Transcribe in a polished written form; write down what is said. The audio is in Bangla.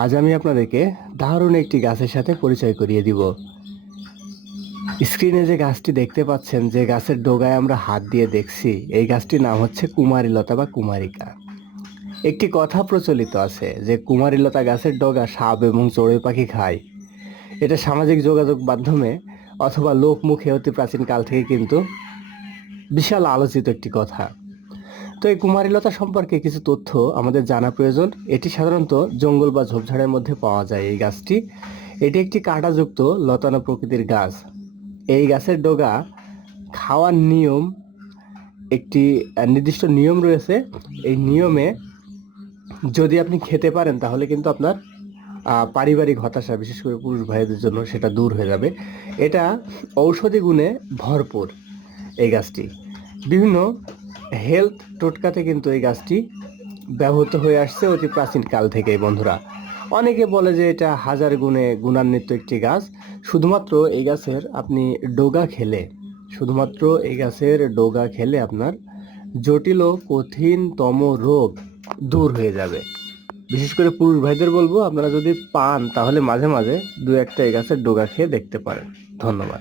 আজ আমি আপনাদেরকে দারুণ একটি গাছের সাথে পরিচয় করিয়ে দিব। স্ক্রিনে যে গাছটি দেখতে পাচ্ছেন, যে গাছের ডগায় আমরা হাত দিয়ে দেখছি, এই গাছটির নাম হচ্ছে কুমারীলতা বা কুমারিকা। একটি কথা প্রচলিত আছে যে কুমারীলতা গাছের ডগা সাপ এবং চড়ুই পাখি খায়। এটা সামাজিক যোগাযোগ মাধ্যমে অথবা লোকমুখে অতি প্রাচীন কাল থেকে কিন্তু বিশাল আলোচিত একটি কথা। তো এই কুমারীলতা সম্পর্কে কিছু তথ্য আমাদের জানা প্রয়োজন। এটি সাধারণত জঙ্গল বা ঝোপঝাড়ের মধ্যে পাওয়া যায়। এই গাছটি এটি একটি কাঁটাযুক্ত লতানো প্রকৃতির গাছ। এই গাছের ডগা খাওয়ার নিয়ম, একটি নির্দিষ্ট নিয়ম রয়েছে। এই নিয়মে যদি আপনি খেতে পারেন তাহলে কিন্তু আপনার পারিবারিক হতাশা, বিশেষ করে পুরুষ ভাইদের জন্য, সেটা দূর হয়ে যাবে। এটা ঔষধি গুণে ভরপুর। এই গাছটি বিভিন্ন হেলথ টোটকাতে কিন্তু এই গাছটি ব্যবহৃত হয়ে আসছে অতি প্রাচীন কাল থেকেই বন্ধুরা। অনেকে বলে যে এটা হাজার গুণে গুণান্বিত একটি গাছ। শুধুমাত্র এই গাছের আপনি ডগা খেলে, শুধুমাত্র এই গাছের ডগা খেলে আপনার জটিল ও কঠিনতম রোগ দূর হয়ে যাবে। বিশেষ করে পুরুষ ভাইদের বলবো, আপনারা যদি পান তাহলে মাঝে মাঝে দু একটা এই গাছের ডগা খেয়ে দেখতে পারেন। ধন্যবাদ।